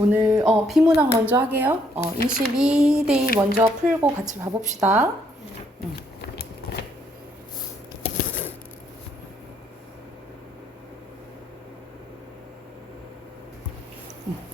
오늘 비문학 먼저 하게요. 22대2 먼저 풀고 같이 봐봅시다.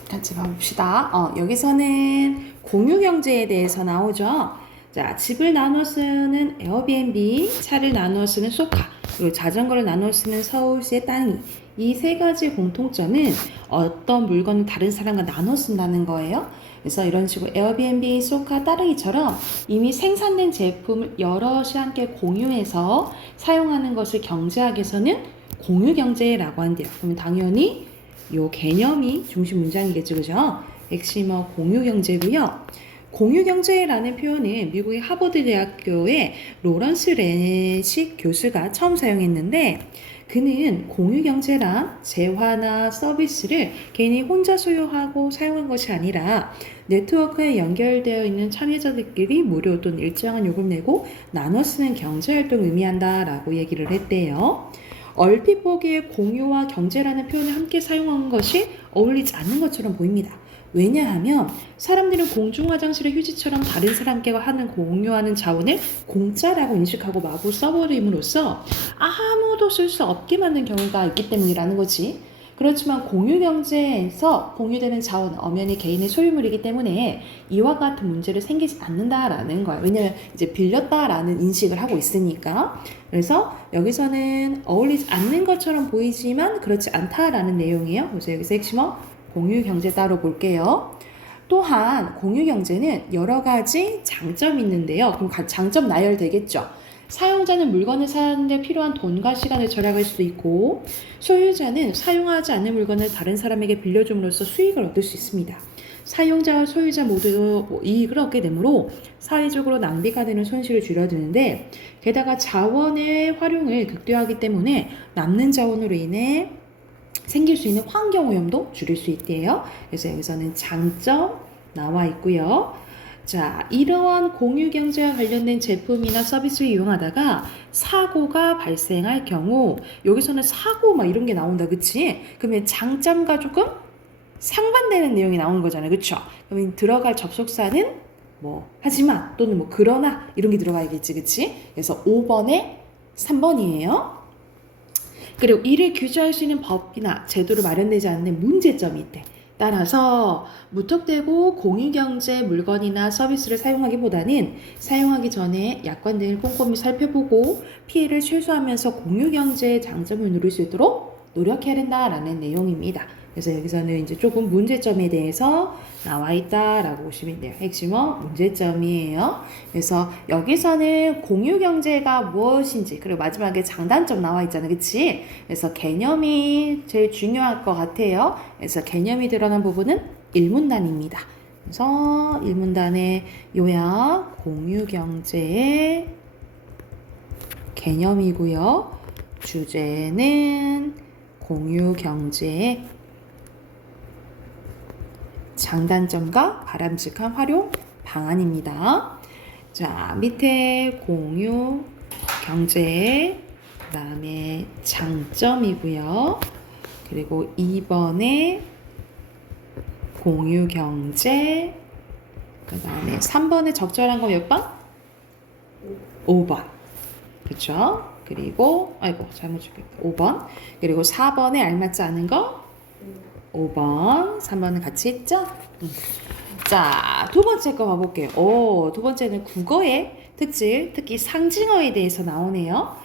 같이 봐봅시다. 여기서는 공유경제에 대해서 나오죠. 자, 집을 나눠 쓰는 에어비앤비, 차를 나눠 쓰는 소카, 그리고 자전거를 나눠 쓰는 서울시의 땅이, 이 세 가지 공통점은 어떤 물건을 다른 사람과 나눠 쓴다는 거예요. 그래서 이런 식으로 에어비앤비, 소카, 따릉이처럼 이미 생산된 제품을 여럿이 함께 공유해서 사용하는 것을 경제학에서는 공유경제라고 한대요. 그러면 당연히 요 개념이 중심 문장이겠죠, 그죠? 핵심어 공유경제고요. 공유경제라는 표현은 미국의 하버드 대학교의 로런스 레식 교수가 처음 사용했는데, 그는 공유경제란 재화나 서비스를 개인이 혼자 소유하고 사용한 것이 아니라 네트워크에 연결되어 있는 참여자들끼리 무료 또는 일정한 요금을 내고 나눠 쓰는 경제활동을 의미한다라고 얘기를 했대요. 얼핏 보기에 공유와 경제라는 표현을 함께 사용한 것이 어울리지 않는 것처럼 보입니다. 왜냐하면 사람들은 공중화장실의 휴지처럼 다른 사람과 하는 공유하는 자원을 공짜라고 인식하고 마구 써버림으로써 아무도 쓸 수 없게 만든 경우가 있기 때문이라는 거지. 그렇지만 공유경제에서 공유되는 자원은 엄연히 개인의 소유물이기 때문에 이와 같은 문제를 생기지 않는다라는 거야. 왜냐면 이제 빌렸다라는 인식을 하고 있으니까. 그래서 여기서는 어울리지 않는 것처럼 보이지만 그렇지 않다라는 내용이에요. 그래서 여기서 핵심어 공유경제 따로 볼게요. 또한 공유경제는 여러 가지 장점이 있는데요. 그럼 장점 나열되겠죠. 사용자는 물건을 사는데 필요한 돈과 시간을 절약할 수도 있고, 소유자는 사용하지 않는 물건을 다른 사람에게 빌려줌으로써 수익을 얻을 수 있습니다. 사용자와 소유자 모두 이익을 얻게 되므로 사회적으로 낭비가 되는 손실을 줄여드는데, 게다가 자원의 활용을 극대화하기 때문에 남는 자원으로 인해 생길 수 있는 환경오염도 줄일 수 있대요. 그래서 여기서는 장점 나와 있고요. 자, 이러한 공유경제와 관련된 제품이나 서비스를 이용하다가 사고가 발생할 경우, 여기서는 사고 막 이런 게 나온다, 그치? 그러면 장점과 조금 상반되는 내용이 나오는 거잖아요, 그쵸? 그러면 들어갈 접속사는 뭐 하지만 또는 뭐 그러나 이런 게 들어가야겠지, 그치? 그래서 5번에 3번이에요. 그리고 이를 규제할 수 있는 법이나 제도로 마련되지 않는 문제점이 있대. 따라서 무턱대고 공유경제 물건이나 서비스를 사용하기보다는 사용하기 전에 약관 등을 꼼꼼히 살펴보고 피해를 최소화하면서 공유경제의 장점을 누릴 수 있도록 노력해야 된다라는 내용입니다. 그래서 여기서는 이제 조금 문제점에 대해서 나와 있다라고 보시면 돼요. 핵심은 문제점이에요. 그래서 여기서는 공유경제가 무엇인지, 그리고 마지막에 장단점 나와 있잖아요, 그치? 그래서 개념이 제일 중요할 것 같아요. 그래서 개념이 드러난 부분은 1문단입니다. 그래서 1문단의 요약, 공유경제의 개념이고요. 주제는 공유경제의 장단점과 바람직한 활용 방안입니다. 자, 밑에 공유 경제, 그 다음에 장점이고요. 그리고 2번에 공유 경제, 그 다음에 3번에 적절한 거 몇 번? 5번. 그쵸? 그리고, 아이고, 잘못 적혔다. 5번. 그리고 4번에 알맞지 않은 거? 5번, 3번은 같이 했죠? 자, 두 번째 거 봐볼게요. 두 번째는 국어의 특질, 특히 상징어에 대해서 나오네요.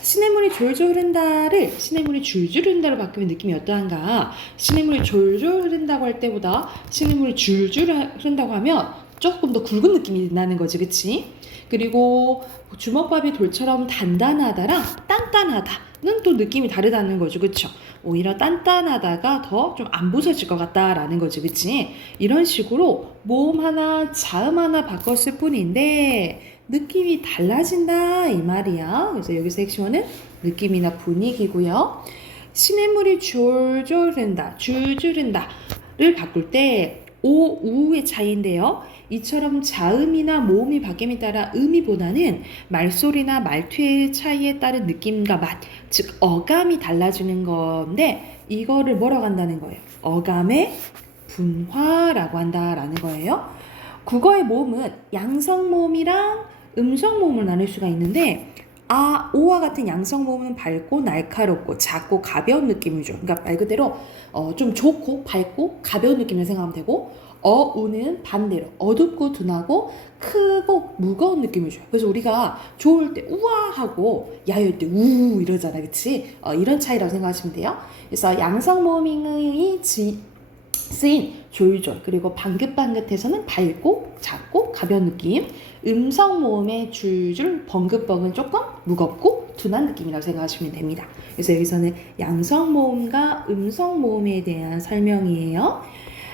시냇물이 졸졸 흐른다를 시냇물이 줄줄 흐른다로 바꾸면 느낌이 어떠한가? 시냇물이 졸졸 흐른다고 할 때보다 시냇물이 줄줄 흐른다고 하면 조금 더 굵은 느낌이 나는 거지, 그치? 그리고 주먹밥이 돌처럼 단단하다랑 단단하다는 또 느낌이 다르다는 거죠, 그쵸? 오히려 단단하다가 더 좀 안 부서질 것 같다라는 거지, 그치? 이런 식으로 모음 하나, 자음 하나 바꿨을 뿐인데 느낌이 달라진다 이 말이야. 그래서 여기서 핵심어는 느낌이나 분위기고요. 시냇물이 졸졸 흐른다, 줄줄 흐른다를 바꿀 때 오, 우의 차이인데요. 이처럼 자음이나 모음이 바뀜에 따라 의미보다는 말소리나 말투의 차이에 따른 느낌과 맛, 즉 어감이 달라지는 건데 이거를 뭐라고 한다는 거예요? 어감의 분화라고 한다라는 거예요. 국어의 모음은 양성 모음이랑 음성 모음을 나눌 수가 있는데 오와 같은 양성 모음은 밝고 날카롭고 작고 가벼운 느낌을 줘요. 그러니까 말 그대로 좀 좋고 밝고 가벼운 느낌을 생각하면 되고 우는 반대로 어둡고 둔하고 크고 무거운 느낌을 줘요. 그래서 우리가 좋을 때 우아하고 야유할 때 우 이러잖아, 그치? 이런 차이라고 생각하시면 돼요. 그래서 양성 모음이 쓰인 졸졸 그리고 방긋방긋해서는 밝고 작고 가벼운 느낌, 음성 모음의 줄줄 벙긋벙긋 조금 무겁고 둔한 느낌이라고 생각하시면 됩니다. 그래서 여기서는 양성 모음과 음성 모음에 대한 설명이에요.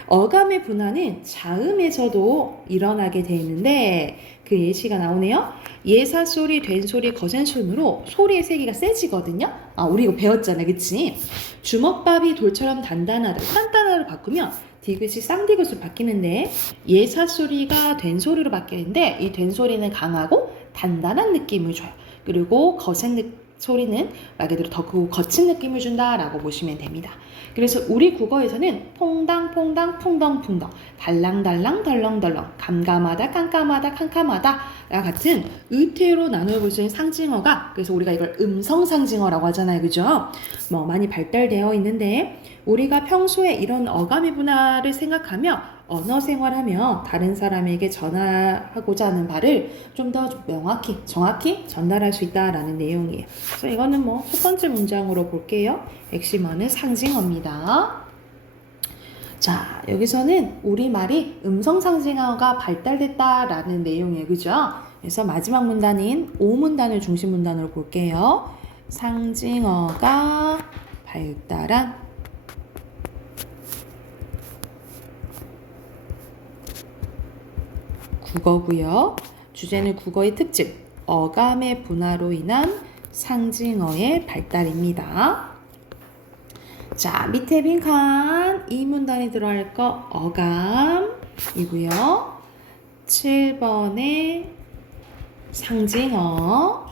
어감의 분화는 자음에서도 일어나게 되어 있는데 그 예시가 나오네요. 예사소리, 된소리, 거센순으로 소리의 세기가 세지거든요. 우리 이거 배웠잖아, 그치? 주먹밥이 돌처럼 단단하다, 단단하다로 바꾸면 디귿이 쌍디귿으로 바뀌는데 예사소리가 된소리로 바뀌는데 이 된소리는 강하고 단단한 느낌을 줘요. 그리고 거센 소리는 말 그대로 더 거친 느낌을 준다라고 보시면 됩니다. 그래서 우리 국어에서는 퐁당퐁당 풍덩풍덩 달랑달랑 덜렁덜렁 감감하다 깜깜하다 캄캄하다 같은 의태로 나눠볼 수 있는 상징어가 그래서 우리가 이걸 음성 상징어라고 하잖아요. 그죠? 많이 발달되어 있는데 우리가 평소에 이런 어감의 분화를 생각하며 언어 생활하며 다른 사람에게 전하고자 하는 바를 좀 더 명확히 정확히 전달할 수 있다라는 내용이에요. 그래서 이거는 첫 번째 문장으로 볼게요. 핵심어는 상징어입니다. 자, 여기서는 우리말이 음성 상징어가 발달됐다라는 내용이에요. 그죠? 그래서 마지막 문단인 5문단을 중심 문단으로 볼게요. 상징어가 발달한 국어고요. 주제는 국어의 특징, 어감의 분화로 인한 상징어의 발달입니다. 자, 밑에 빈칸 이 문단에 들어갈 거 어감이고요. 7번에 상징어,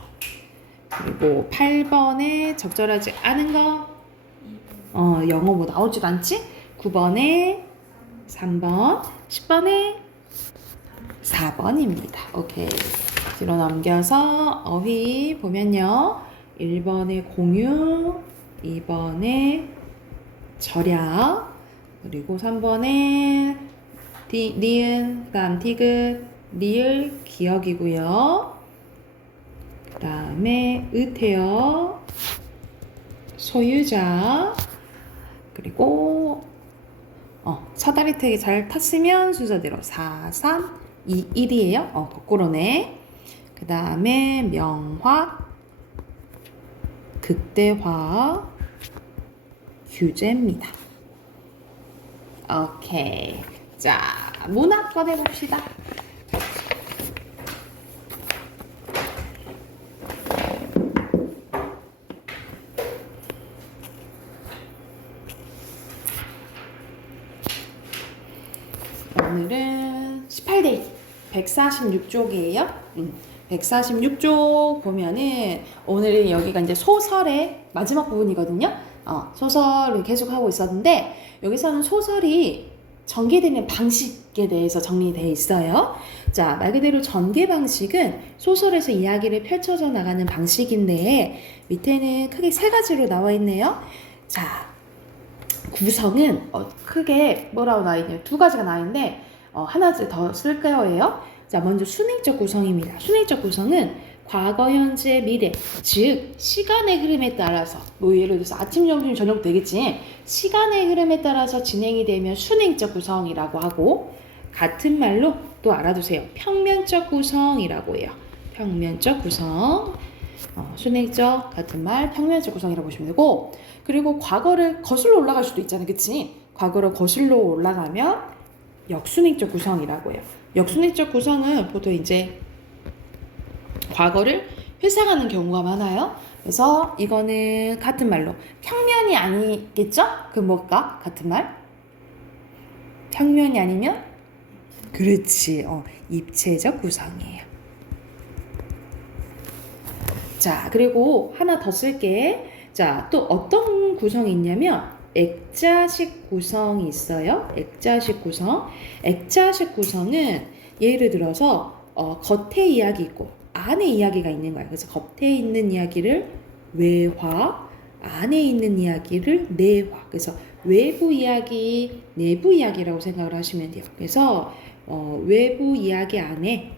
그리고 8번에 적절하지 않은 거 영어 뭐 나오지도 않지? 9번에 3번, 10번에 4번입니다. 오케이. 뒤로 넘겨서 어휘 보면요. 1번에 공유, 2번에 절약, 그리고 3번에 니은, 그다음 디귿, 리을, 기억이고요. 그 다음에 의태어, 소유자, 그리고 사다리 택이 잘 탔으면 순서대로 4, 3, 2, 1이에요. 거꾸로네. 그 다음에 명화, 극대화, 규제입니다. 오케이. 자, 문학 꺼내봅시다. 오늘은 18대 146쪽이에요. 146쪽 보면은 오늘은 여기가 이제 소설의 마지막 부분이거든요. 소설을 계속 하고 있었는데 여기서는 소설이 전개되는 방식에 대해서 정리되어 있어요. 자, 말 그대로 전개 방식은 소설에서 이야기를 펼쳐져 나가는 방식인데 밑에는 크게 세 가지로 나와 있네요. 자, 구성은 크게 뭐라고 나와 있냐면 두 가지가 나와 있는데 하나 더 쓸 거예요. 자, 먼저 순행적 구성입니다. 순행적 구성은 과거, 현재, 미래, 즉 시간의 흐름에 따라서 예를 들어서 아침, 점심, 저녁 되겠지. 시간의 흐름에 따라서 진행이 되면 순행적 구성이라고 하고 같은 말로 또 알아두세요. 평면적 구성이라고 해요. 평면적 구성. 순행적 같은 말 평면적 구성이라고 보시면 되고 그리고 과거를 거슬러 올라갈 수도 있잖아요. 그치? 과거를 거슬러 올라가면 역순행적 구성이라고 해요. 역순행적 구성은 보통 이제 과거를 회상하는 경우가 많아요. 그래서 이거는 같은 말로 평면이 아니겠죠? 그 뭘까? 같은 말? 평면이 아니면? 그렇지. 입체적 구성이에요. 자, 그리고 하나 더 쓸게. 자, 또 어떤 구성이 있냐면 액자식 구성이 있어요. 액자식 구성. 액자식 구성은 예를 들어서 겉에 이야기 있고 안에 이야기가 있는 거야. 그래서 겉에 있는 이야기를 외화, 안에 있는 이야기를 내화. 그래서 외부 이야기, 내부 이야기라고 생각을 하시면 돼요. 그래서 외부 이야기 안에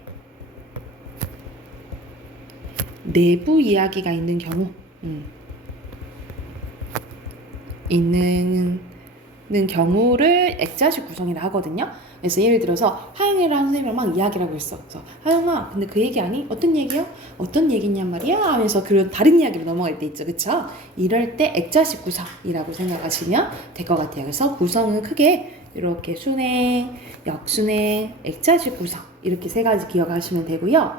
내부 이야기가 있는 경우, 있는 경우를 액자식 구성이라 하거든요. 그래서 예를 들어서 하영이랑 선생님이랑 막 이야기를 하고 있어. 그래서 하영아, 근데 그 얘기 아니? 어떤 얘기야? 어떤 얘기냔 말이야? 하면서 그런 다른 이야기로 넘어갈 때 있죠, 그쵸? 이럴 때 액자식 구성이라고 생각하시면 될 것 같아요. 그래서 구성은 크게 이렇게 순행, 역순행, 액자식 구성 이렇게 세 가지 기억하시면 되고요.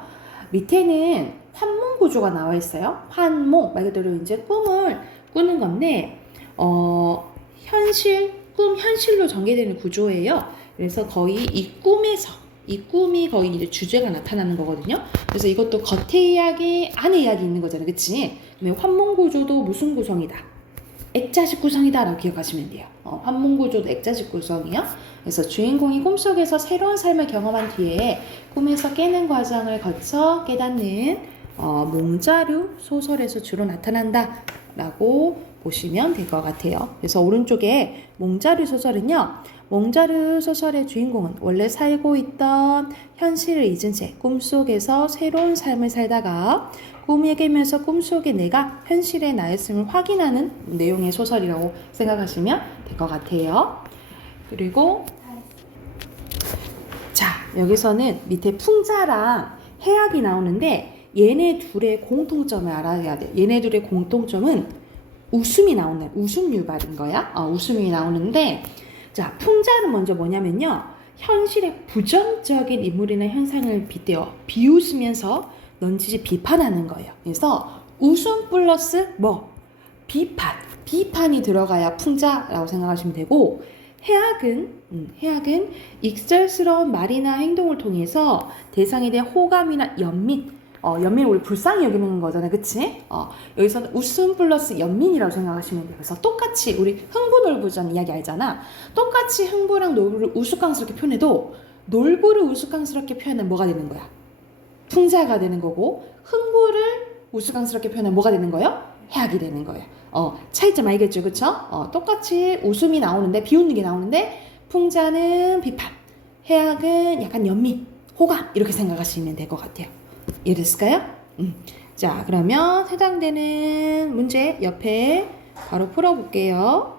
밑에는 환몽 구조가 나와 있어요. 환몽 말 그대로 이제 꿈을 꾸는 건데 현실로 전개되는 구조예요. 그래서 거의 이 꿈이 거의 이제 주제가 나타나는 거거든요. 그래서 이것도 겉의 이야기, 안의 이야기 있는 거잖아요. 그치? 환몽 구조도 무슨 구성이다? 액자식 구성이다 라고 기억하시면 돼요. 환몽 구조도 액자식 구성이요. 그래서 주인공이 꿈속에서 새로운 삶을 경험한 뒤에 꿈에서 깨는 과정을 거쳐 깨닫는 몽자류 소설에서 주로 나타난다 라고 보시면 될 것 같아요. 그래서 오른쪽에 몽자류 소설은요. 몽자류 소설의 주인공은 원래 살고 있던 현실을 잊은 채 꿈속에서 새로운 삶을 살다가 꿈에 깨면서 꿈속의 내가 현실의 나였음을 확인하는 내용의 소설이라고 생각하시면 될 것 같아요. 그리고 자, 여기서는 밑에 풍자랑 해악이 나오는데 얘네 둘의 공통점을 알아야 돼요. 얘네 둘의 공통점은 웃음이 나오는, 웃음 유발인 거야. 웃음이 나오는데, 자, 풍자는 먼저 뭐냐면요. 현실의 부정적인 인물이나 현상을 빗대어 비웃으면서 넌지시 비판하는 거예요. 그래서 웃음 플러스 비판이 들어가야 풍자라고 생각하시면 되고, 해악은 익살스러운 말이나 행동을 통해서 대상에 대한 호감이나 연민을 우리 불쌍히 여기는 거잖아요. 그치? 여기서는 웃음 플러스 연민이라고 생각하시면 돼요. 그래서 똑같이 우리 흥부놀부전 이야기 알잖아. 똑같이 흥부랑 놀부를 우스꽝스럽게 표현해도 놀부를 우스꽝스럽게 표현하면 뭐가 되는 거야? 풍자가 되는 거고 흥부를 우스꽝스럽게 표현하면 뭐가 되는 거예요? 해악이 되는 거예요. 차이점 알겠죠? 그쵸? 똑같이 웃음이 나오는데 비웃는 게 나오는데 풍자는 비판, 해악은 약간 연민, 호감 이렇게 생각하시면 될 것 같아요. 이해됐을까요? 자, 그러면 해당되는 문제 옆에 바로 풀어볼게요.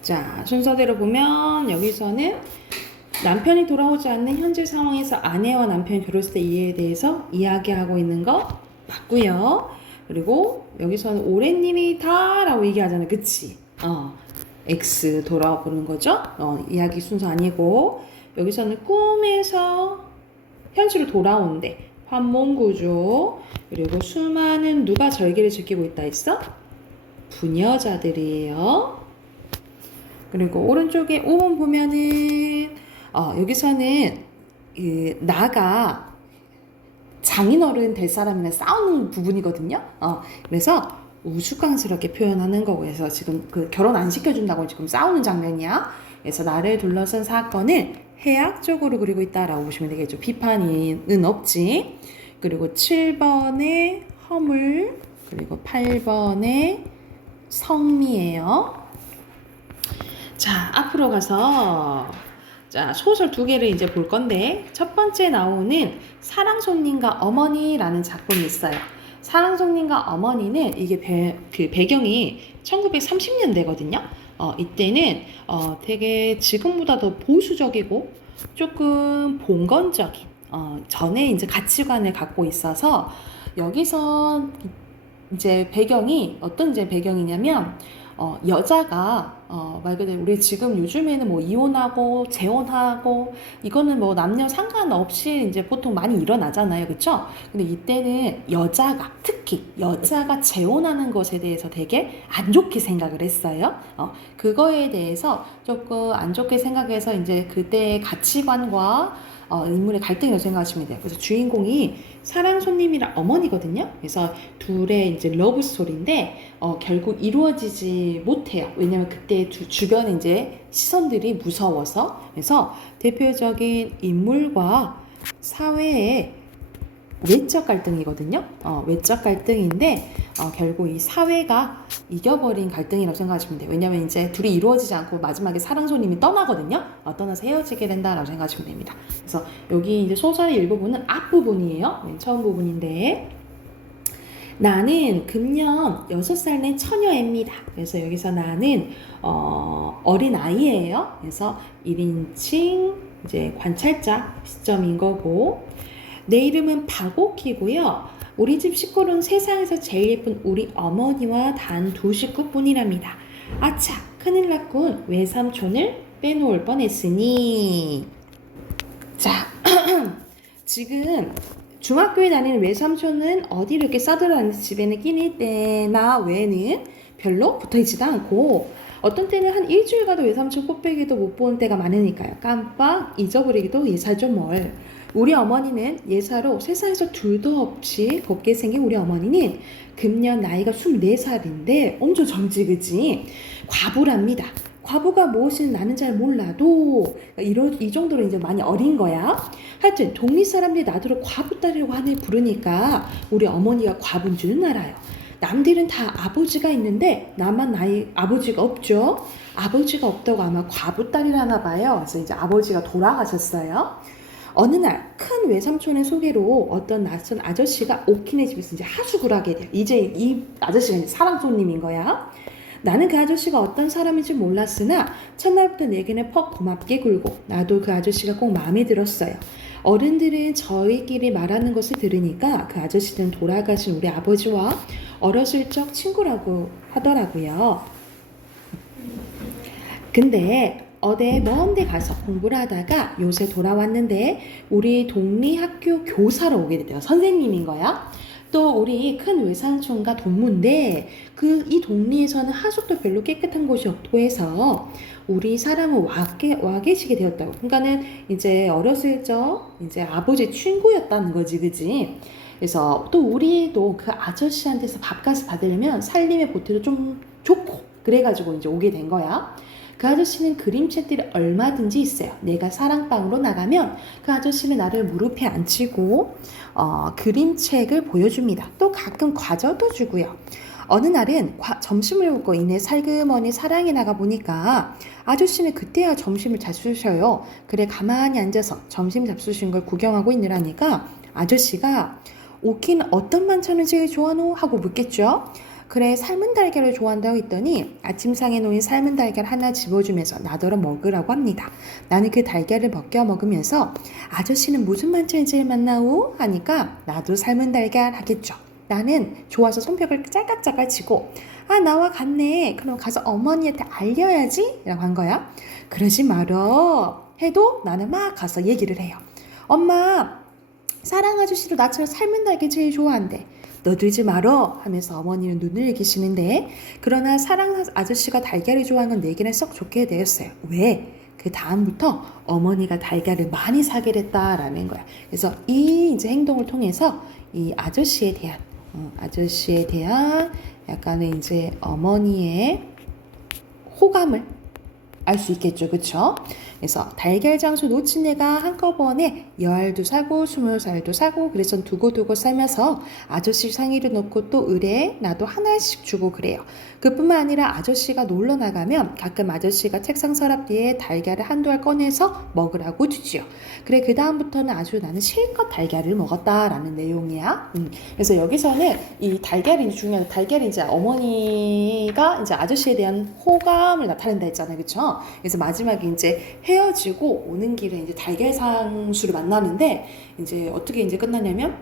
자, 순서대로 보면 여기서는 남편이 돌아오지 않는 현재 상황에서 아내와 남편이 결혼했을 때 이에 대해서 이야기하고 있는 거 맞고요. 그리고 여기서는 오랜일이다 라고 얘기하잖아요. 그치? X 돌아보는 거죠. 이야기 순서 아니고 여기서는 꿈에서 현실로 돌아온대. 환몽구조. 그리고 수많은 누가 절개를 지키고 있다 했어? 부녀자들이에요. 그리고 오른쪽에 5번 보면은 여기서는 나가 장인어른 될 사람이랑 싸우는 부분이거든요. 그래서 우스꽝스럽게 표현하는 거고 해서 지금 그 결혼 안 시켜준다고 지금 싸우는 장면이야. 그래서 나를 둘러싼 사건을 해악적으로 그리고 있다라고 보시면 되겠죠. 비판은 없지. 그리고 7번에 허물, 그리고 8번에 성미예요. 자, 앞으로 가서 자, 소설 두 개를 이제 볼 건데 첫 번째 나오는 사랑손님과 어머니라는 작품이 있어요. 사랑손님과 어머니는 이게 배경이 1930년대거든요. 이때는 되게 지금보다 더 보수적이고 조금 봉건적인 전에 이제 가치관을 갖고 있어서 여기서 이제 배경이 어떤 이제 배경이냐면 여자가 말 그대로 우리 지금 요즘에는 뭐 이혼하고 재혼하고 이거는 뭐 남녀 상관없이 이제 보통 많이 일어나잖아요, 그렇죠? 근데 이때는 여자가 특히 여자가 재혼하는 것에 대해서 되게 안 좋게 생각을 했어요. 그거에 대해서 조금 안 좋게 생각해서 이제 그때의 가치관과 인물의 갈등이라고 생각하시면 돼요. 그래서 주인공이 사랑 손님이랑 어머니거든요. 그래서 둘의 이제 러브 스토리인데 결국 이루어지지 못해요. 왜냐면 그때 주변에 이제 시선들이 무서워서. 그래서 대표적인 인물과 사회의 외적 갈등이거든요. 외적 갈등인데 결국 이 사회가 이겨버린 갈등이라고 생각하시면 돼요. 왜냐면 이제 둘이 이루어지지 않고 마지막에 사랑 손님이 떠나거든요. 떠나서 헤어지게 된다라고 생각하시면 됩니다. 그래서 여기 이제 소설의 일부분은 앞부분이에요. 맨 처음 부분인데 나는 금년 6살 낸 처녀입니다. 그래서 여기서 나는 어린 아이예요. 그래서 1인칭 이제 관찰자 시점인 거고 내 이름은 박옥희고요. 우리 집 식구는 세상에서 제일 예쁜 우리 어머니와 단 2식구뿐이랍니다. 아차, 큰일 났군. 외삼촌을 빼놓을 뻔했으니. 자, 지금 중학교에 다니는 외삼촌은 어디를 이렇게 싸돌아다니면서 집에는 끼니 때나 외에는 별로 붙어있지도 않고 어떤 때는 한 일주일 가도 외삼촌 꽃배기도 못 보는 때가 많으니까요. 깜빡 잊어버리기도 예사죠 뭘. 우리 어머니는 예사로 세상에서 둘도 없이 곱게 생긴 우리 어머니는 금년 나이가 24살인데 엄청 젊지 그지? 과부랍니다. 과부가 무엇인지 나는 잘 몰라도 이 정도로 이제 많이 어린 거야. 하여튼 동네 사람들이 나더러 과부딸이라고 하늘 부르니까 우리 어머니가 과부인 줄은 알아요. 남들은 다 아버지가 있는데 나만 아버지가 없죠. 아버지가 없다고 아마 과부딸이라나 봐요. 그래서 이제 아버지가 돌아가셨어요. 어느 날 큰 외삼촌의 소개로 어떤 낯선 아저씨가 오키네 집에서 이제 하숙을 하게 돼요. 이제 이 아저씨가 이제 사랑 손님인 거야. 나는 그 아저씨가 어떤 사람인지 몰랐으나 첫날부터 내게는 퍽 고맙게 굴고 나도 그 아저씨가 꼭 마음에 들었어요. 어른들은 저희끼리 말하는 것을 들으니까 그 아저씨는 돌아가신 우리 아버지와 어렸을 적 친구라고 하더라고요. 근데 어디 먼 데 가서 공부를 하다가 요새 돌아왔는데 우리 동네 학교 교사로 오게 됐대요. 선생님인 거야. 또 우리 큰 외삼촌과 동무인데 이 동네에서는 하숙도 별로 깨끗한 곳이 없고 해서 우리 사람은 와 계시게 되었다고. 그러니까는 이제 어렸을 적 이제 아버지 친구였다는 거지, 그지? 그래서 또 우리도 그 아저씨한테서 밥값을 받으려면 살림의 보태도 좀 좋고 그래가지고 이제 오게 된 거야. 그 아저씨는 그림책들이 얼마든지 있어요. 내가 사랑방으로 나가면 그 아저씨는 나를 무릎에 앉히고 그림책을 보여줍니다. 또 가끔 과자도 주고요. 어느 날은 점심을 먹고 이내 살그머니 사랑에 나가 보니까 아저씨는 그때야 점심을 잡수셔요. 그래 가만히 앉아서 점심 잡수신 걸 구경하고 있느라니까 아저씨가 오키는 어떤 반찬을 제일 좋아하노? 하고 묻겠죠. 그래 삶은 달걀을 좋아한다고 했더니 아침상에 놓인 삶은 달걀 하나 집어주면서 나더러 먹으라고 합니다. 나는 그 달걀을 벗겨 먹으면서 아저씨는 무슨 반찬이 제일 맛나오? 하니까 나도 삶은 달걀 하겠죠. 나는 좋아서 손뼉을 짤깍짤깍 치고 나와 같네. 그럼 가서 어머니한테 알려야지 라고 한 거야. 그러지 말어 해도 나는 막 가서 얘기를 해요. 엄마 사랑 아저씨도 나처럼 삶은 달걀 제일 좋아한대. 너들지 말어 하면서 어머니는 눈을 계시는데 그러나 사랑 아저씨가 달걀을 좋아하는 건 내게는 썩 좋게 되었어요. 왜? 그 다음부터 어머니가 달걀을 많이 사게 됐다라는 거야. 그래서 이 이제 행동을 통해서 이 아저씨에 대한 약간의 이제 어머니의 호감을 알 수 있겠죠, 그쵸? 그래서 달걀 장수 놓친 애가 한꺼번에 10알도 사고 20살도 사고 그래서 두고두고 살면서 아저씨 상의를 놓고 또 의뢰에 나도 하나씩 주고 그래요. 그뿐만 아니라 아저씨가 놀러 나가면 가끔 아저씨가 책상 서랍 뒤에 달걀을 한두 알 꺼내서 먹으라고 주지요. 그래 그 다음부터는 아주 나는 실컷 달걀을 먹었다라는 내용이야. 그래서 여기서는 이 달걀이 중요한 달걀이 이제 어머니가 이제 아저씨에 대한 호감을 나타낸다 했잖아요, 그렇죠? 그래서 마지막에 이제 헤어지고 오는 길에 이제 달걀 상수를 만나는데 이제 어떻게 이제 끝나냐면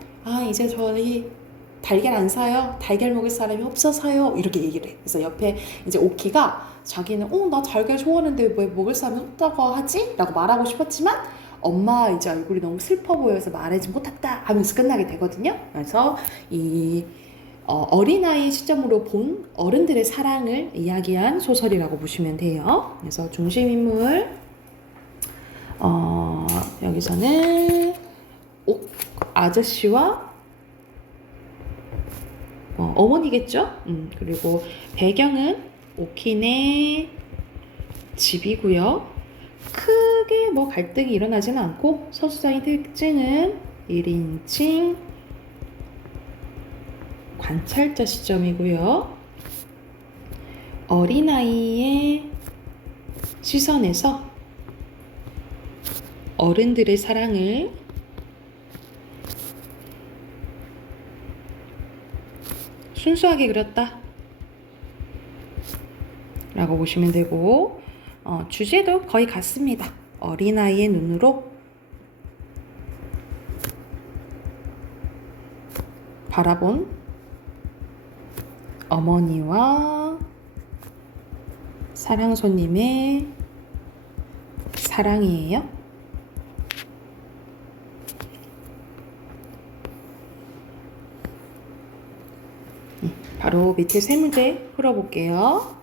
이제 저희 달걀 안 사요? 달걀 먹을 사람이 없어서요? 이렇게 얘기를 해. 그래서 옆에 이제 오키가 자기는 나 달걀 좋아하는데 왜 먹을 사람이 없다고 하지? 라고 말하고 싶었지만 엄마 이제 얼굴이 너무 슬퍼 보여서 말하지 못했다 하면서 끝나게 되거든요. 그래서 이 어린아이의 시점으로 본 어른들의 사랑을 이야기한 소설이라고 보시면 돼요. 그래서 중심인물 여기서는 아저씨와 어머니겠죠? 그리고 배경은 오키네 집이고요. 크게 뭐 갈등이 일어나지는 않고 서술상의 특징은 1인칭 관찰자 시점이고요. 어린아이의 시선에서 어른들의 사랑을 순수하게 그렸다 라고 보시면 되고 주제도 거의 같습니다. 어린아이의 눈으로 바라본 어머니와 사랑손님의 사랑이에요. 바로 밑에 세 문제 풀어볼게요.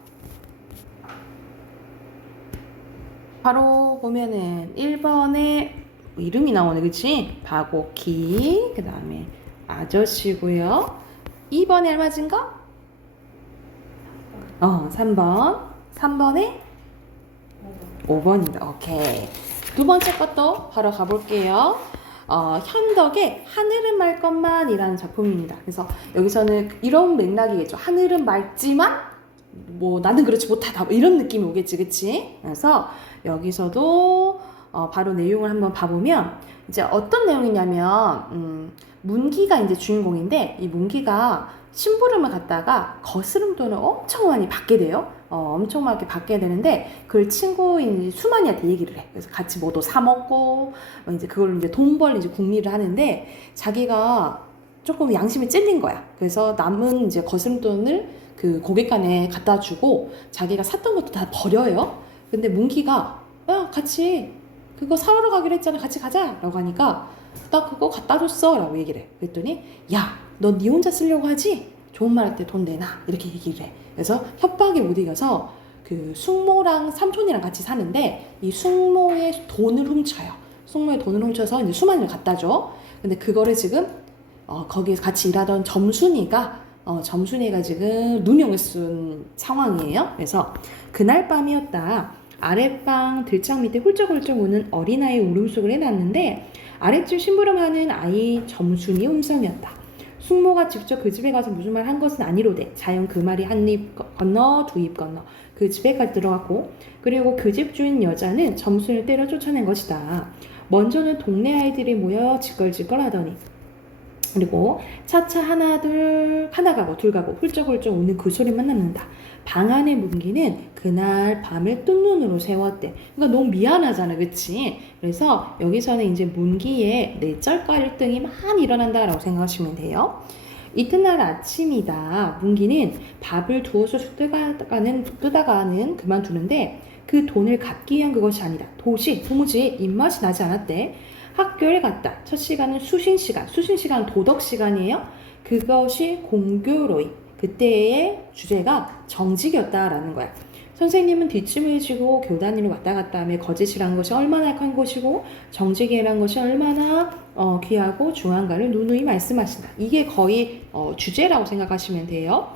바로 보면은 1번에 이름이 나오네, 그치? 박오키, 그 다음에 아저씨고요. 2번에 알맞은 거? 3번. 3번에 5번입니다. 오케이. 두 번째 것도 바로 가볼게요. 현덕의 하늘은 말 것만이라는 작품입니다. 그래서 여기서는 이런 맥락이겠죠. 하늘은 맑지만 뭐 나는 그렇지 못하다 뭐 이런 느낌이 오겠지, 그치? 그래서 여기서도 바로 내용을 한번 봐보면 이제 어떤 내용이냐면 문기가 이제 주인공인데 이 문기가 심부름을 갔다가 거스름돈을 엄청 많이 받게 돼요. 엄청 많이 받게 되는데 그걸 친구인 수만이한테 얘기를 해. 그래서 같이 뭐도 사 먹고 이제 그걸 이제 돈 벌 이제 궁리를 하는데 자기가 조금 양심이 찔린 거야. 그래서 남은 이제 거스름돈을 그 고객간에 갖다 주고 자기가 샀던 것도 다 버려요. 근데 문기가 야 같이 그거 사러 가기로 했잖아, 같이 가자 라고 하니까 나 그거 갖다 줬어 라고 얘기를 해. 그랬더니 야 너 네 혼자 쓰려고 하지? 좋은 말 할 때 돈 내놔 이렇게 얘기를 해. 그래서 협박에 못 이겨서 그 숙모랑 삼촌이랑 같이 사는데 이 숙모의 돈을 훔쳐요. 숙모의 돈을 훔쳐서 이제 수만이를 갖다 줘. 근데 그거를 지금 거기에서 같이 일하던 점순이가 지금 누명을 쓴 상황이에요. 그래서 그날 밤이었다. 아랫방 들창 밑에 훌쩍훌쩍 우는 어린아이 울음소리를 해놨는데 아랫집 심부름하는 아이 점순이 음성이었다. 숙모가 직접 그 집에 가서 무슨 말 한 것은 아니로되 자연 그 말이 한 입 건너 두 입 건너 그 집에까지 들어갔고 그리고 그 집 주인 여자는 점순을 때려 쫓아낸 것이다. 먼저는 동네 아이들이 모여 지껄지껄 하더니 그리고 차차 하나 가고 둘 가고 훌쩍훌쩍 오는 그 소리만 남는다. 방 안의 문기는 그날 밤을 뜬 눈으로 세웠대. 그러니까 너무 미안하잖아, 그치? 그래서 여기서는 이제 문기에 내적 갈등이 많이 일어난다라고 생각하시면 돼요. 이튿날 아침이다. 문기는 밥을 두어서 뜨다가는 그만두는데 그 돈을 갚기 위한 그것이 아니다. 도무지 입맛이 나지 않았대. 학교에 갔다. 첫 시간은 수신시간 도덕시간이에요. 그것이 공교로이. 그때의 주제가 정직이었다라는 거야. 선생님은 뒷짐을 지고 교단위로 왔다 갔다 하며 거짓이라는 것이 얼마나 약한 것이고 정직이라는 것이 얼마나 귀하고 중요한가를 누누이 말씀하신다. 이게 거의 주제라고 생각하시면 돼요.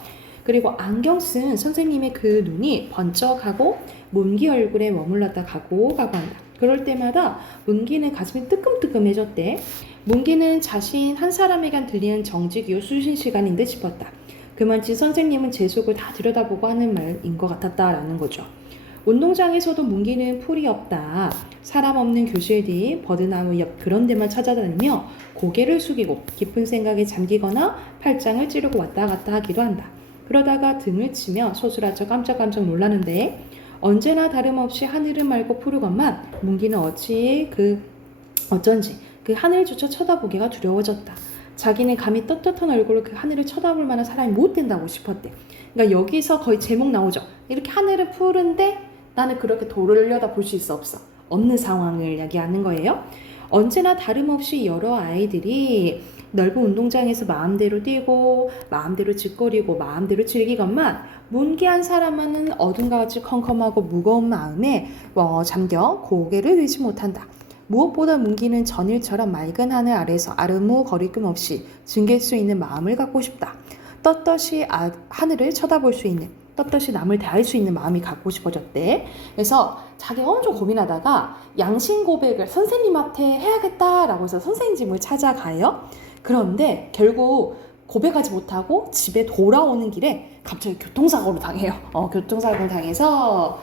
그리고 안경 쓴 선생님의 그 눈이 번쩍하고 문기 얼굴에 머물렀다 가고 한다. 그럴 때마다 문기는 가슴이 뜨끔뜨끔해졌대. 문기는 자신 한 사람에겐 들리는 정직이요 수신 시간인 듯 싶었다. 그만치 선생님은 제 속을 다 들여다보고 하는 말인 것 같았다라는 거죠. 운동장에서도 문기는 풀이 없다. 사람 없는 교실 뒤 버드나무 옆 그런 데만 찾아다니며 고개를 숙이고 깊은 생각에 잠기거나 팔짱을 찌르고 왔다 갔다 하기도 한다. 그러다가 등을 치며 소스라쳐 깜짝깜짝 놀라는데 언제나 다름없이 하늘은 맑고 푸르건만 문기는 어쩐지 그 하늘조차 쳐다보기가 두려워졌다. 자기는 감히 떳떳한 얼굴로 그 하늘을 쳐다볼 만한 사람이 못 된다고 싶었대. 그러니까 여기서 거의 제목 나오죠. 이렇게 하늘은 푸른데 나는 그렇게 돌려다 볼 수 있어 없어. 없는 상황을 이야기하는 거예요. 언제나 다름없이 여러 아이들이 넓은 운동장에서 마음대로 뛰고 마음대로 짓거리고 마음대로 즐기건만 문기 한 사람은 어둠과 같이 컴컴하고 무거운 마음에 잠겨 고개를 들지 못한다. 무엇보다 문기는 전일처럼 맑은 하늘 아래서 아르무 거리낌 없이 즐길 수 있는 마음을 갖고 싶다. 떳떳이 하늘을 쳐다볼 수 있는, 떳떳이 남을 대할 수 있는 마음이 갖고 싶어졌대. 그래서 자기가 엄청 고민하다가 양심 고백을 선생님한테 해야겠다라고 해서 선생님 집을 찾아가요. 그런데 결국 고백하지 못하고 집에 돌아오는 길에 갑자기 교통사고를 당해요. 교통사고를 당해서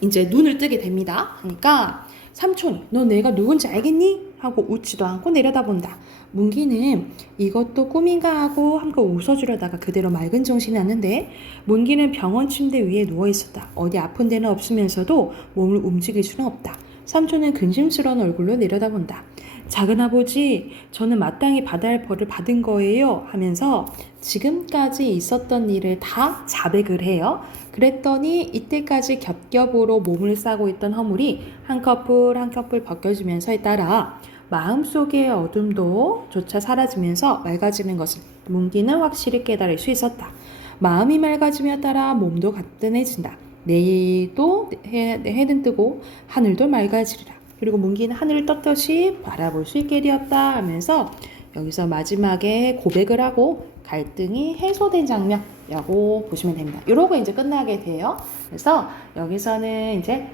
이제 눈을 뜨게 됩니다. 그러니까 삼촌이 너 내가 누군지 알겠니? 하고 웃지도 않고 내려다본다. 문기는 이것도 꿈인가 하고 한껏 웃어주려다가 그대로 맑은 정신이 났는데 문기는 병원 침대 위에 누워있었다. 어디 아픈 데는 없으면서도 몸을 움직일 수는 없다. 삼촌은 근심스러운 얼굴로 내려다본다. 작은아버지, 저는 마땅히 받아야 할 벌을 받은 거예요 하면서 지금까지 있었던 일을 다 자백을 해요. 그랬더니 이때까지 겹겹으로 몸을 싸고 있던 허물이 한 커플 한 커플 벗겨지면서에 따라 마음속의 어둠도 조차 사라지면서 맑아지는 것을 문기는 확실히 깨달을 수 있었다. 마음이 맑아짐에 따라 몸도 가뿐해진다. 내일도 해는 뜨고 하늘도 맑아지리라. 그리고 문기는 하늘을 떳떳이 바라볼 수 있게 되었다 하면서 여기서 마지막에 고백을 하고 갈등이 해소된 장면이라고 보시면 됩니다. 이러고 이제 끝나게 돼요. 그래서 여기서는 이제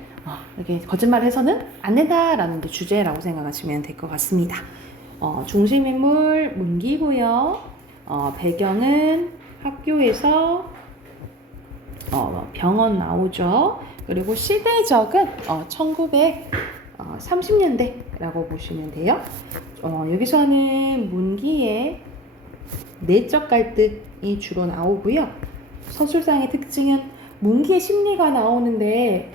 이렇게 거짓말을 해서는 안 된다라는 주제라고 생각하시면 될 것 같습니다. 중심인물 문기고요. 배경은 학교에서 병원 나오죠. 그리고 시대적은 1930년대라고 보시면 돼요. 여기서는 문기의 내적 갈등이 주로 나오고요. 서술상의 특징은 문기의 심리가 나오는데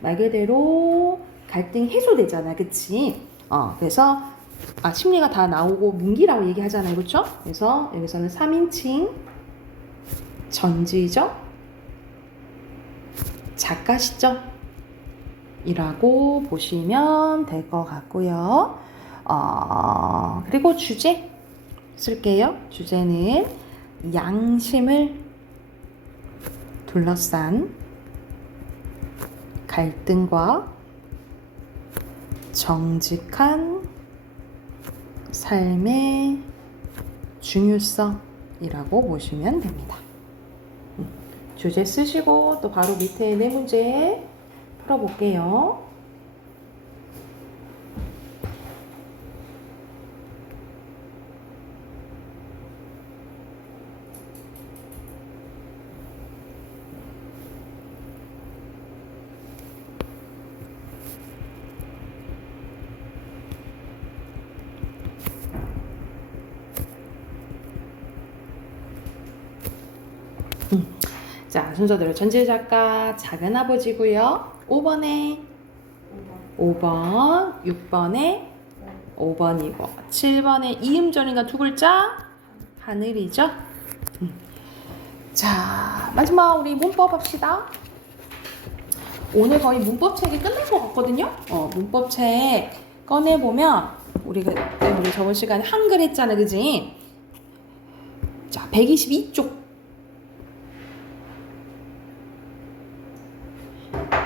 말 그대로 갈등이 해소되잖아, 그치? 그래서 심리가 다 나오고 문기라고 얘기하잖아요, 그렇죠? 그래서 여기서는 3인칭 전지적 작가 시점이라고 보시면 될 것 같고요. 그리고 주제 쓸게요. 주제는 양심을 둘러싼 갈등과 정직한 삶의 중요성이라고 보시면 됩니다. 주제 쓰시고 또 바로 밑에 네 문제 풀어볼게요. 자, 순서대로 전지의 작가 작은아버지고요. 5번에 5번, 6번에 5번이고 7번에 이음절인가 두 글자 하늘이죠. 자, 마지막 우리 문법 합시다. 오늘 거의 문법책이 끝날 것 같거든요. 문법책 꺼내보면 우리 저번 시간에 한글 했잖아, 그지? 자, 122쪽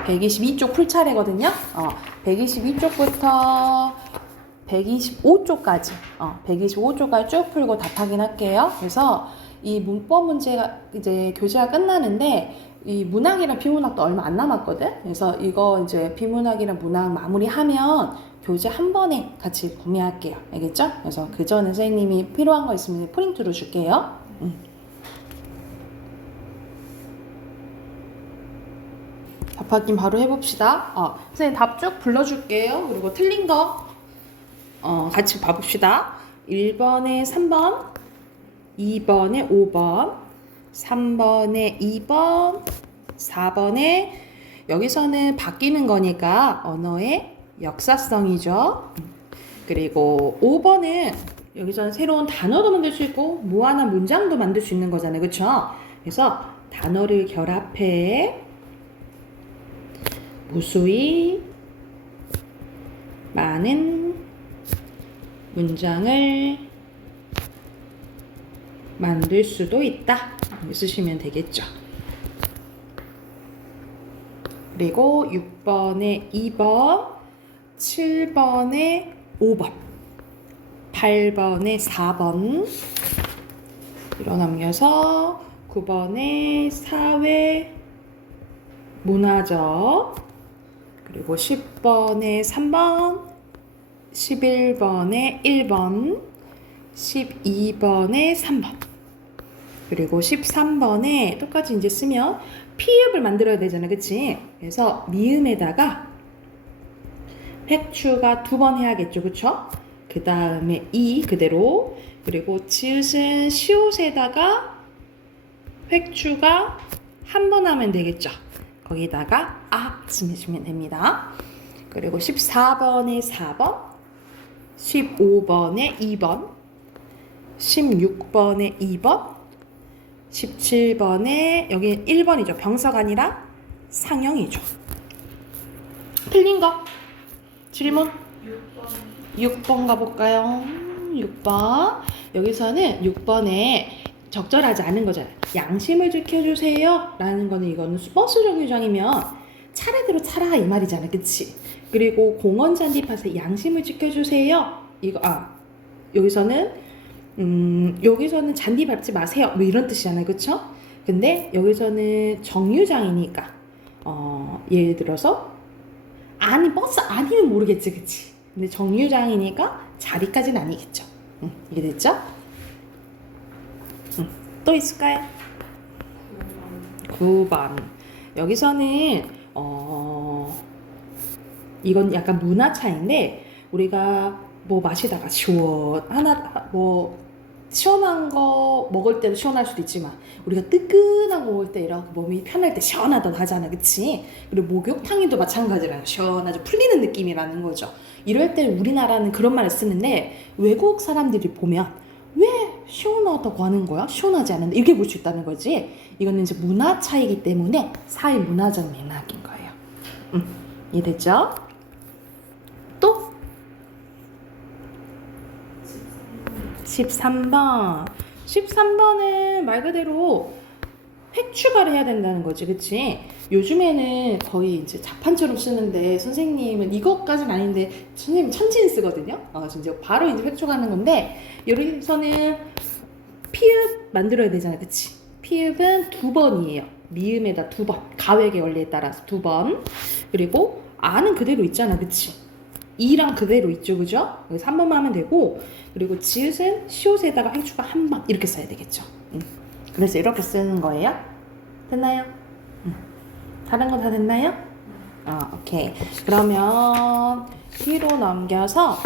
122쪽 풀 차례거든요. 122쪽부터 125쪽까지 125쪽까지 쭉 풀고 답하긴 할게요. 그래서 이 문법 문제가 이제 교재가 끝나는데 이 문학이랑 비문학도 얼마 안 남았거든. 그래서 이거 이제 비문학이랑 문학 마무리하면 교재 한 번에 같이 구매할게요. 알겠죠? 그래서 그 전에 선생님이 필요한 거 있으면 프린트로 줄게요. 답 확인 바로 해봅시다. 선생님 답 쭉 불러줄게요. 그리고 틀린 거 같이 봐봅시다. 1번에 3번, 2번에 5번, 3번에 2번, 4번에 여기서는 바뀌는 거니까 언어의 역사성이죠. 그리고 5번은 여기서는 새로운 단어도 만들 수 있고 무한한 문장도 만들 수 있는 거잖아요. 그쵸? 그래서 단어를 결합해 무수히 많은 문장을 만들 수도 있다. 쓰시면 되겠죠. 그리고 6번에 2번, 7번에 5번, 8번에 4번, 일어넘겨서 9번에 사회 문화적, 그리고 10번에 3번, 11번에 1번, 12번에 3번, 그리고 13번에 똑같이 이제 쓰면 피읍을 만들어야 되잖아, 그치? 그래서 미음에다가 획추가 2번 해야겠죠, 그쵸? 그 다음에 이 그대로, 그리고 지읒은 시옷에다가 획추가 1번 하면 되겠죠. 거기다가 아 쓰시면 됩니다. 그리고 14번에 4번, 15번에 2번, 16번에 2번, 17번에 여기 1번이죠. 병사가 아니라 상형이죠. 틀린 거 질문 6번 가볼까요? 6번 여기서는 6번에 적절하지 않은 거잖아요. 양심을 지켜주세요 라는 거는 이거는 버스 정류장이면 차례대로 차라 이 말이잖아요. 그치? 그리고 공원 잔디밭에 양심을 지켜주세요 이거 여기서는 여기서는 잔디 밟지 마세요 뭐 이런 뜻이잖아요. 그쵸? 근데 여기서는 정류장이니까 예를 들어서 아니 버스 아니면 모르겠지. 그치? 근데 정류장이니까 자리까지는 아니겠죠. 이해됐죠? 또 있을까요? 9번 여기서는 이건 약간 문화 차이인데 우리가 뭐 마시다가 시원한 거 먹을 때도 시원할 수도 있지만 우리가 뜨끈한 거 먹을 때 이렇게 몸이 편할 때 시원하다 하잖아. 그치? 그리고 목욕탕이도 마찬가지라요. 시원하죠. 풀리는 느낌이라는 거죠. 이럴 때 우리나라는 그런 말을 쓰는데 외국 사람들이 보면 왜 시원하다고 하는 거야? 시원하지 않은데 이렇게 볼 수 있다는 거지. 이거는 이제 문화 차이기 때문에 사회 문화적 맥락인 거예요. 이해됐죠? 또 13번 13번은 말 그대로 획추가를 해야 된다는 거지. 그치? 요즘에는 거의 이제 자판처럼 쓰는데 선생님은 이것까지는 아닌데 선생님은 천지인 쓰거든요. 진짜 바로 이제 획추가하는 건데 여기서는 피읍 만들어야 되잖아요. 그치? 피읍은 2번이에요. 미음에다 2번. 가획의 원리에 따라서 2번. 그리고 아는 그대로 있잖아. 그치? 이랑 그대로 있죠. 그죠? 여기서 1번만 하면 되고 그리고 지읒은 시옷에다가 획추가 1번 이렇게 써야 되겠죠. 그래서 이렇게 쓰는 거예요. 됐나요? 다른 거 다 됐나요? 오케이. 그러면 뒤로 넘겨서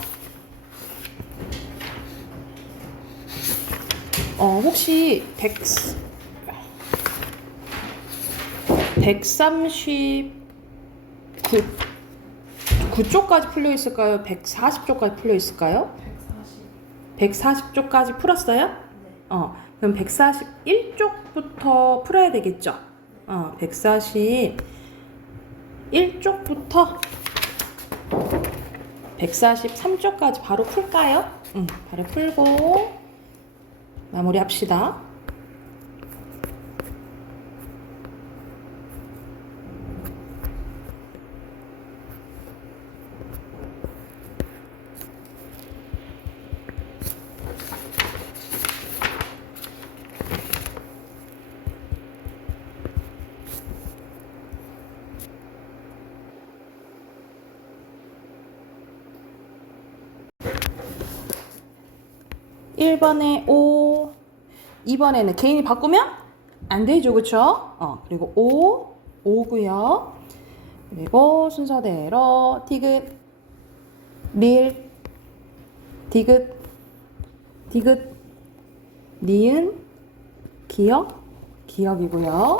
혹시 139쪽까지 풀려 있을까요? 140쪽까지 풀려 있을까요? 140쪽까지 풀었어요? 네. 그럼 141쪽부터 풀어야 되겠죠? 141쪽부터 143쪽까지 바로 풀까요? 바로 풀고 마무리 합시다. (1번에) 5 (2번에는) 개인이 바꾸면 안 되죠. 그쵸? 그리고 5고요. 그리고 순서대로 디귿 리을 디귿 디귿 니은 기억이고요.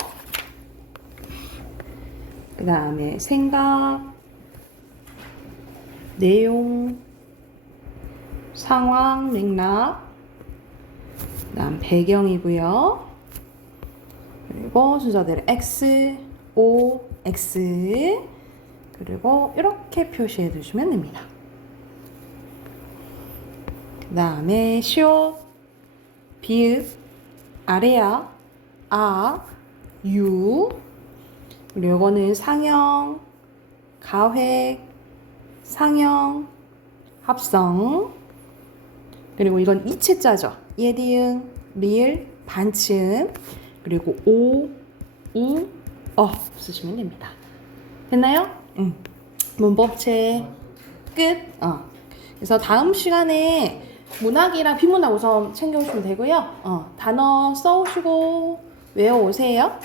그 다음에 생각 내용 상황, 맥락, 그다음 배경이고요. 그리고 순서대로 X, O, X, 그리고 이렇게 표시해 두시면 됩니다. 그 다음에 시옷, 비읍, 아래야, 아, 유, 그리고 이거는 상형, 가획, 상형, 합성, 그리고 이건 이체자죠. 예디응, 리을, 반침, 그리고 오, 우, 쓰시면 됩니다. 됐나요? 문법체 끝. 그래서 다음 시간에 문학이랑 비문학 우선 챙겨오시면 되고요. 단어 써오시고 외워오세요.